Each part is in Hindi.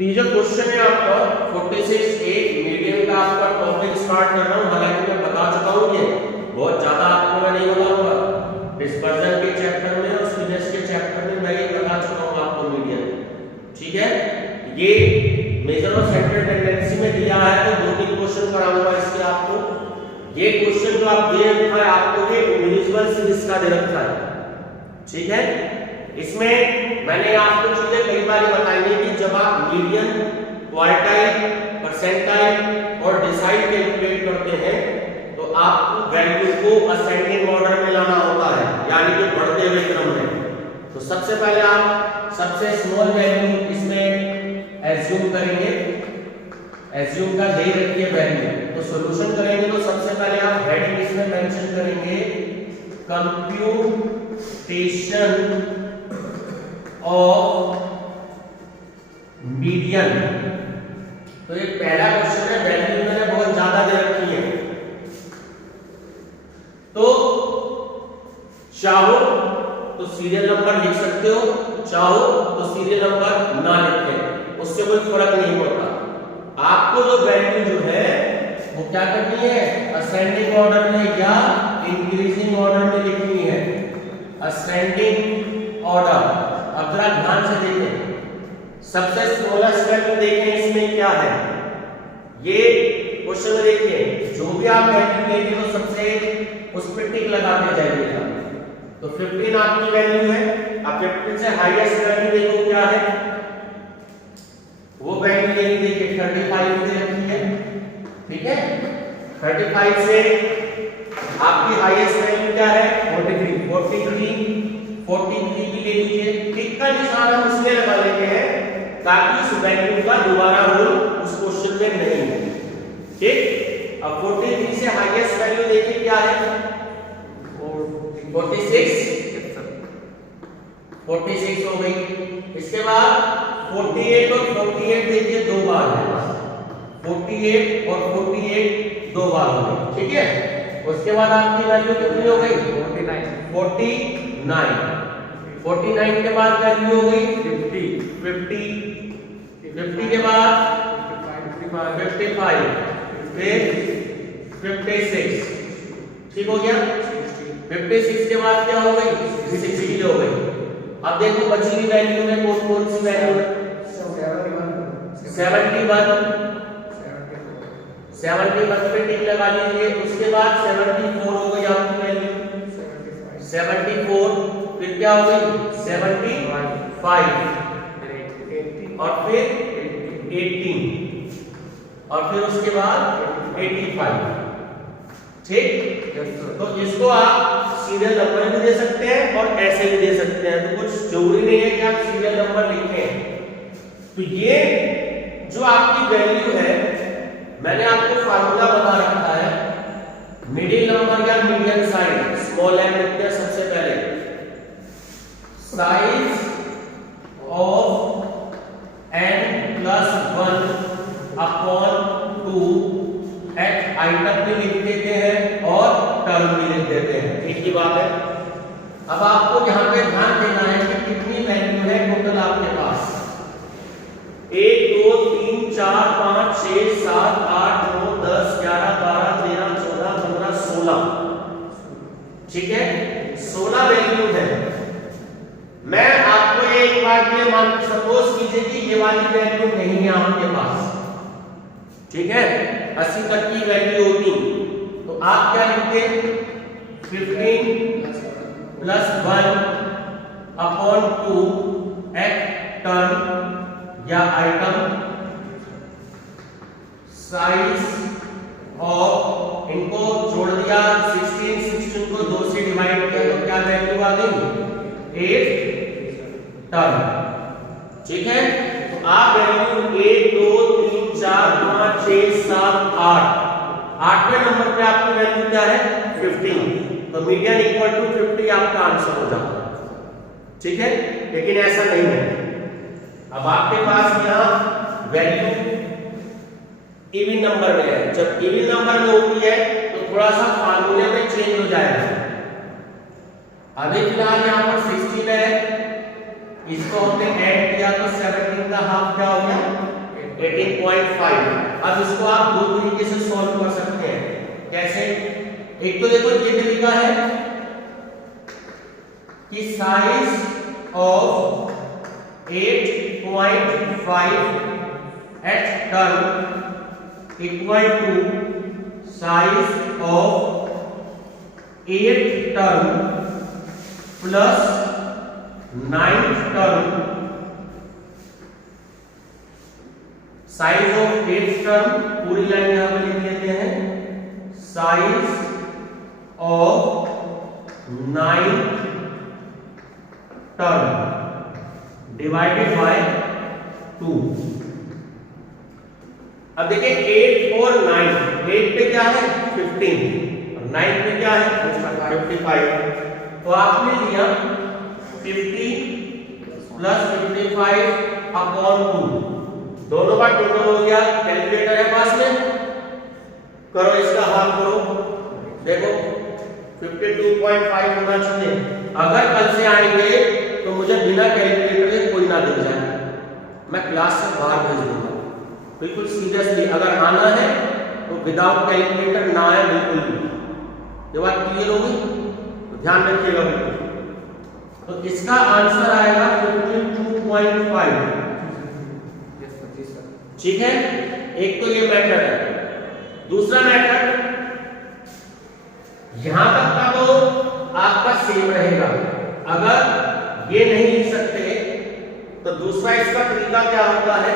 तो ये जो क्वेश्चन है आपका 46 एक मीडियम का आपका टॉपिक स्टार्ट कर रहा हूं। हालांकि मैं बता चुका हूं ये बहुत ज्यादा आपको मैं नहीं बताऊंगा। डिस्पर्जन के चैप्टर में और फिजिक्स के चैप्टर में मैं ये बता चुका हूं आपको मीडियम। ठीक है, ये मेजर और सेंट्रल टेंडेंसी में दिया है तो दो तीन क्वेश्चन कराऊंगा इसके आपको। ये क्वेश्चन जो आप दे रखा है आपको ये म्यूनिसिपल सीरीज का दे रखा है। ठीक है, इसमें मैंने आपको चीजें कई बार बताई है कि जब आप मीडियन, क्वार्टाइल, परसेंटाइल और डिसाइड कैलकुलेट करते हैं तो आपको वैल्यू को असेंडिंग ऑर्डर में लाना होता है, यानी कि बढ़ते हुए क्रम में। तो सबसे पहले आप सबसे स्मॉल वैल्यू इसमें एज्यूम करेंगे, एज्यूम का दे रखी है वैल्यू। तो सॉल्यूशन करेंगे तो सबसे पहले आप हेडिंग इसमें मेंशन करेंगे कंप्यूटेशन ऑफ मीडियन। तो ये पहला क्वेश्चन है, वैल्यू मैंने बहुत ज्यादा दे रखी है। तो चाहो तो सीरियल नंबर लिख सकते हो, चाहो तो सीरियल नंबर ना लिखें, उससे कोई फर्क नहीं पड़ता। आपको जो वैल्यू जो है वो क्या करनी है, असेंडिंग ऑर्डर में या इंक्रीजिंग ऑर्डर में लिखनी है। Ascending order. अब जरा ध्यान से देखें, सबसे स्मॉलेस्ट वैल्यू देखें इसमें क्या है। ये क्वेश्चन में देखिए जो भी आप वैल्यू लेंगे तो सबसे उस पर टिक लगाते जाइएगा। तो 15 आपकी वैल्यू है। अब 15 से हाईएस्ट वैल्यू देखो क्या है, वो वैल्यू यही देखिए 35 दे रखी है। ठीक है, 35 से आपकी हाईएस्ट वैल्यू क्या है 43 की ले लीजिए। टिक का निशान हम इसलिए लगा लेते हैं ताकि उस वैल्यू का दोबारा रोल उस क्वेश्चन में नहीं हो। ठीक, अब 43 से हाईएस्ट वैल्यू देखिए क्या है 46 हो गई। इसके बाद 48 और 48 देखिए दो बार है, 48 और 48 दो बार हो गई। ठीक है, उसके बाद आपकी वैल्यू कितनी हो गई 49 के बाद वैल्यू हो गई 50 के बाद 55 फिर 56। ठीक हो गया, 56 के बाद क्या हो गई 60 हो गई। अब देखो बची हुई वैल्यू में कौन कौन सी वैल्यू है 71 पे टिक लगा लीजिए। उसके बाद 74 हो गई आपकी वैल्यू 74, फिर क्या हो गई 75 और फिर 18 और फिर उसके बाद 85। ठीक, तो इसको आप सीरियल नंबर भी दे सकते हैं और ऐसे भी दे सकते हैं, तो कुछ जरूरी नहीं है कि आप सीरियल नंबर लिखें। तो ये जो आपकी वैल्यू है मैंने आपको फार्मूला बता रखा है, मिडिल नंबर या मीडियन साइज स्मॉल एम लिखते हैं सबसे पहले, size of n plus 1 upon 2 एक आइटम भी लिख देते हैं और टर्म भी लिख देते हैं। एक ही बात है। अब आपको यहाँ पे ध्यान देना है कि कितनी वैल्यू है टोटल आपके पास 1 2 3 4 5 6 7 8 9 10 11 12 13 14 15 16। ठीक है, 16 वैल्यू है। मैं आपको एक बार के लिए मान सपोज कीजिए कि ये वाली वैल्यू नहीं है आपके पास। ठीक है, 80 तक की वैल्यू होती तो आप क्या लिखते 15 प्लस 1 अपॉन 2 एक टर्म या आइटम साइज ऑफ, इनको जोड़ दिया 16 को 2 से डिवाइड किया तो क्या वैल्यू आ गई 8 टर्म। ठीक है, तो आप वैल्यू 1 2 3 4 5 6 7 8 8वें नंबर पे आपकी वैल्यू क्या है 15। तो मीडियन इक्वल टू 50 आपका आंसर हो जाता है। ठीक है, लेकिन ऐसा नहीं है। अब आपके पास यहाँ वैल्यू इवन नंबर में है, जब इवन नंबर में होती है तो थोड़ा सा फार्मूले में चेंज हो जाएगा। अभी फिलहाल यहाँ पर 16 है, इसको हमने ऐड किया तो 17 का हाफ क्या हो गया 18.5। अब इसको आप दो तरीके से सॉल्व कर सकते हैं। कैसे? एक तो देखो ये तरीका है कि size of 8.5 eight term equal to size of 8 term plus 9 term. Size of 8 term पूरी लाइन यहां पर लिख लेते हैं, size of 9 term divided by 2। अब देखिए 8 और 9, 8 पे क्या है 15 और 9 पे क्या है 55। तो आपने लिया 50 प्लस 55 अपॉन 2, दोनों का टोटल हो गया। कैलकुलेटर है पास में, करो इसका हाल करो, देखो 52.5 होना चाहिए। अगर कल से आएंगे तो मुझे बिना कैलकुलेटर के कोई ना दिख जाए, मैं क्लास से बाहर भेज दूंगा। बिल्कुल सीरियसली, अगर आना है तो विदाउट कैलकुलेटर ना आए बिल्कुल भी। ये बात क्लियर होगी तो ध्यान रखिएगा बिल्कुल। तो इसका आंसर आएगा 52.5। ठीक है, एक तो ये मेथड है। दूसरा मेथड यहां तक का तो आपका सेम रहेगा। अगर ये नहीं लिख सकते तो दूसरा इसका तरीका क्या होता है,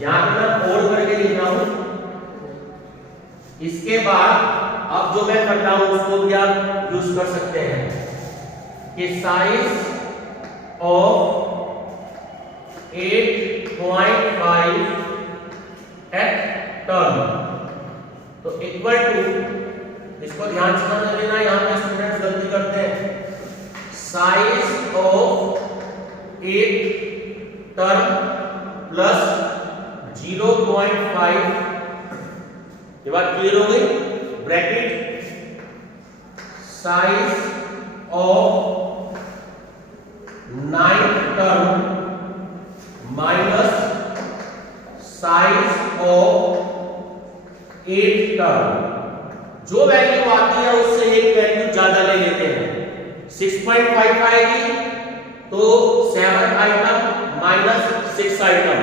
यहां पर मैं फोल्ड करके लिख रहा हूं, इसके बाद अब जो मैं कर रहा हूं उसको भी आप यूज कर सकते हैं कि साइज ऑफ 8.5 एट टर्म तो इक्वल टू, इसको ध्यान से समझ लेना, यहां पे स्टूडेंट्स गलती करते हैं, साइज ऑफ 8 टर्म प्लस 0.5। ये बात क्लियर हो गई? Bracket size of 9 term minus size of 8 term. जो वैल्यू आती है उससे एक वैल्यू ज्यादा ले लेते हैं। 6.5 आएगी तो 7 आइटम माइनस 6 आइटम,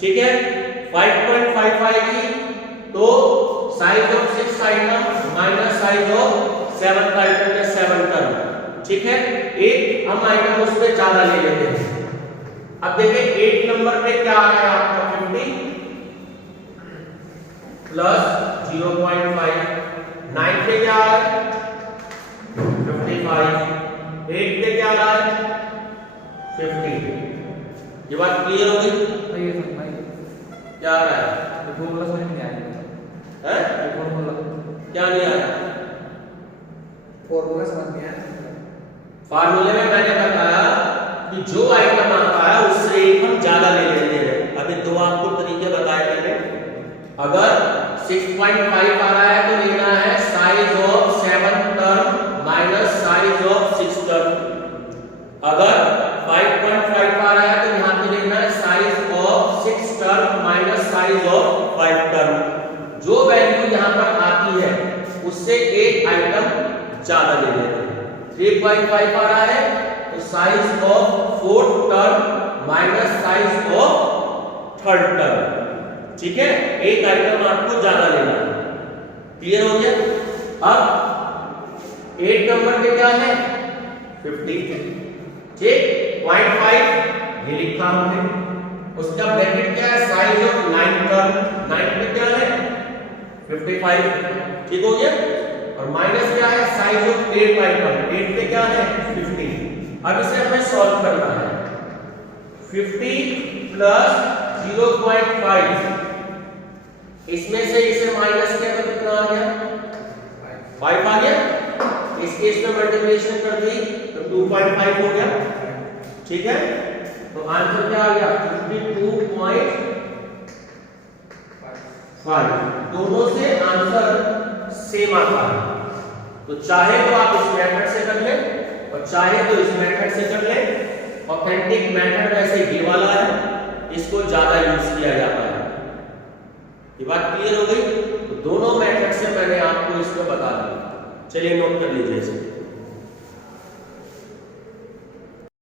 ठीक है। 5.5 आएगी तो size of 6 item minus size of 7 item या 7 टर्म, ठीक है। एक हम आइटम उसमें ज्यादा ले लेते हैं। अब देखिए 8 नंबर पे क्या आ रहा है आपका 50 प्लस 0.5, 9 पे क्या आ रहा है 55, 8 पे क्या आ रहा है 50। ये बात क्लियर हो गई? क्या आ रहा है? फॉर्मूला समझ नहीं आया है? फॉर्मूला क्या नहीं आया? फॉर्मूला समझ नहीं आया। फार्मूले में मैंने बताया कि जो आइटम आता है उससे एक हम ज्यादा ले लेते हैं। अभी दो आपको तरीके बताए मैंने। अगर 6.5 आ रहा है तो लेना है size of 7 term minus size of 6 term. अगर 5.5 आ रहा है तो यहां पे लेना है size of 6 term minus size of 5 term. जो वैल्यू यहां पर आती है उससे एक आइटम ज्यादा ले लेते हैं। 3.5 आ रहा है तो size of 4th term minus size of 3rd term, ठीक है। एक आइटम आपको ज्यादा लेना है। क्लियर हो गया? अब 8 नंबर पे क्या है 50, ठीक। 0.5 ये लिखा हमने, उसका ब्रैकेट क्या है साइज ऑफ 9 टर्म, 9 पे क्या है 55, ठीक हो गया। और माइनस क्या है साइज ऑफ 8 आइटम, 8 पे क्या है 50। अब इसे हमें सॉल्व करना है। 50 प्लस 0.5, इसमें से इसे माइनस किया तो कितना आ गया 5 आ गया। इस केस में मल्टीप्लिकेशन कर दी तो 2.5 हो गया, ठीक है। तो आंसर क्या आ गया 52.5। दोनों से आंसर सेम आता है। तो चाहे तो आप इस मेथड से कर लें और चाहे तो इस मेथड से कर लें। ऑथेंटिक मेथड वैसे ये वाला है, इसको ज्यादा यूज किया जाता है। ये बात क्लियर हो गई? तो दोनों मेथड से मैंने आपको इसमें बता दिया। चलिए नोट कर लीजिए इसे।